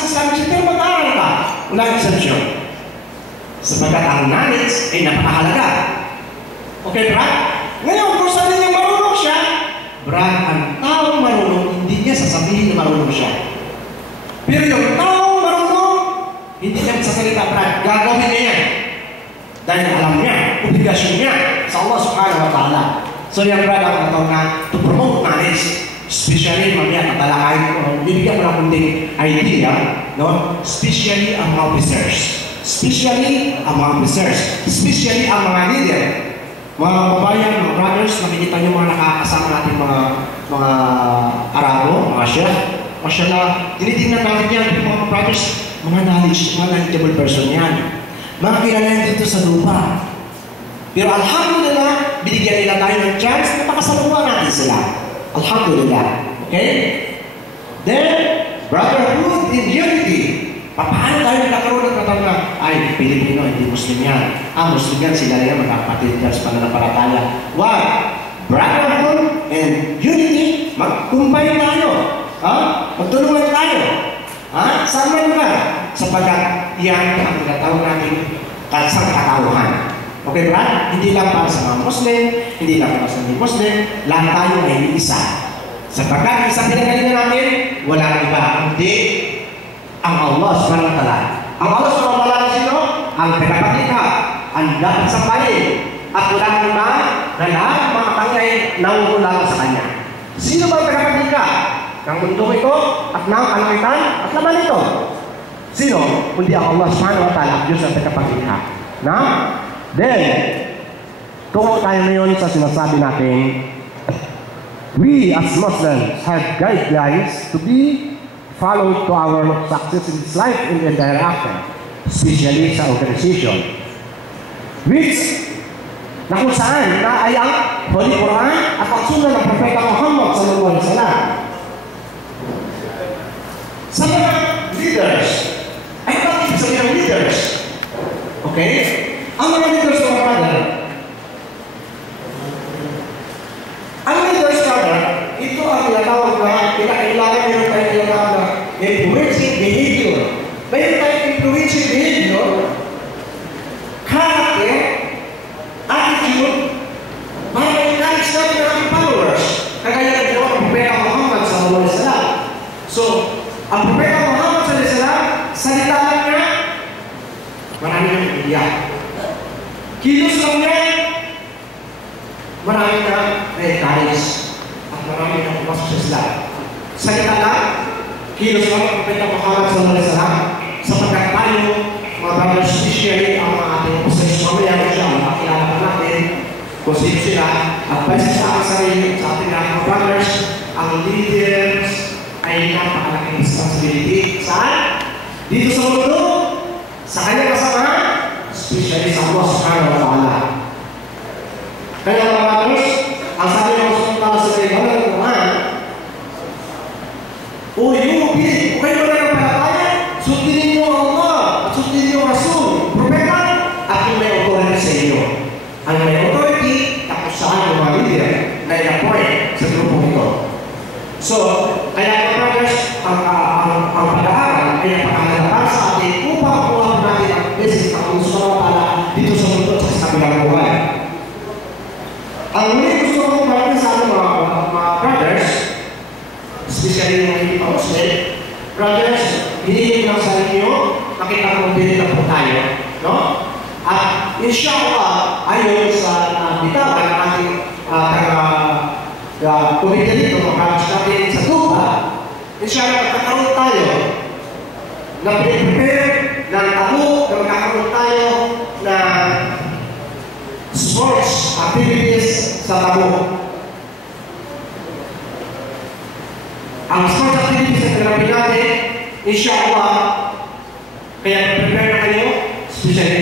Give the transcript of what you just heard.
sa Islamic City, pero mag-aaral ka. Walang exemption. Sapagkat ang knowledge ay napakahalaga. Okay, Brad? Ngayon, kung sabi niya marunong siya, Brad, ang taong marunong, hindi niya sasabihin na marunong siya. Pero yung taong marunong, hindi niya magsasalita, Brad, gagawin niya yan. Dahil alam niya, obligasyon niya sa Allah subhanahu wa ta'ala. So yung Brad, ang natawag na to promote knowledge, especially mamaya katalakay ko, bibigyan mo ng kunting idea, no? Especially ang mga officers. Especially ang mga officers. Especially ang mga leader. Mga kababayan, mga brothers, nakikita niyo mga nakakasama natin mga Arabo, mga Sheikh. Mashallah, tinitingnan natin yan, mga brothers, mga knowledgeable person yan. Mga kilala dito sa lupa. Pero alhamdulillah, binigyan nila tayo ng chance na makasalungan natin sila. Alhamdulillah. Okay? Then, brotherhood in unity. Paano tayo nagkakaroon ng katawag na, ay, Pilipino, hindi Muslim yan. Muslim yan, sila yan, magkapatid yan sa pananampalataya. Why? Brotherhood and unity, mag-combine tayo. Magtulungan tayo. Saan man lugar? Sapagkat yan ang tinatawag natin kalsang katauhan. Okay, Brad? Hindi lang para sa mga Muslim, hindi lang para sa hindi Muslim, lahat tayo ay isa. Sapagkat isang pinagalingan natin, walang iba, hindi ang Allah subhanahu wa ta'ala. Ang Allah subhanahu wa ta'ala sino? Ang pinagpatikha, ang dapat sampahin, at walang iba na lahat mga kanya'y nangungulang sa kanya. Sino ba ang pinagpatikha? Ng mundo ito, at ng kalangitan, at laman ito. Sino? Kundi ang Allah subhanahu wa ta'ala, Diyos ang pinagpatikha. Na? Then, tungo tayo ngayon sa sinasabi natin, we as Muslims have guidelines to be followed to our success in this life and in the hereafter, especially sa organization, which na kung saan na ay ang Holy Quran at ang sunnah ng Propeta Muhammad sallallahu alaihi wasallam. Sa mga leaders, ay bakit sa mga leaders? Okay? Ang mga leaders ng brother, ang leaders brother, ito ang tinatawag na kinakailangan meron tayo tinatawag na influencing behavior. Mayroon tayong influencing behavior, character, attitude, para ma-encourage natin ang ating followers. Kagaya ng ginawa ng Propeta Muhammad sallallahu alaihi wasallam. So, ang Propeta Muhammad sallallahu alaihi wasallam, salita lang niya, marami ng iiyak. Kilos lang niya, marami na encourage at marami na pumasok sa Islam. Salita lang, kilos lang ang Propeta Muhammad sallallahu alaihi wasallam, sapagkat tayo, mga brothers, especially ang mga ating posesyon mamaya siya, makakilala pa natin kung sino sila, at base sa aking sarili, sa ating mga brothers, ang leaders ay napakalaking responsibility. Saan? Dito sa mundo, sa kanyang kasama, especially sa Allah subhanahu wa ta'ala. Kaya mga brothers, ang sabi ng Rasulullah sa Quran, o yung bilin, okay mo na ng palataya, sundin niyo Allah at sundin niyo Rasul, Propeta, at yung may authority sa inyo. Ang may authority, tapos saan yung mga leader na in-appoint sa grupong ito. So, kaya mga brothers, ang pag-aaral ay napakahalaga sa atin upang makuha natin ang blessing ng Allah subhanahu wa ta'ala dito sa mundo at sa kabilang buhay. Ang muli gusto ko natin sa ating mga brothers, especially yung hindi pa Muslim, brothers, hindi lang sa inyo, makita kong binita po tayo, no? At inshallah, ayon sa bitawan ng ating komite dito, makakalas natin sa tuba, inshallah, magkakaroon tayo na prepare ng tabo, na magkakaroon tayo na sports activities sa tabo. Ang sports activities na pinapin natin, inshallah, kaya prepare na kayo, especially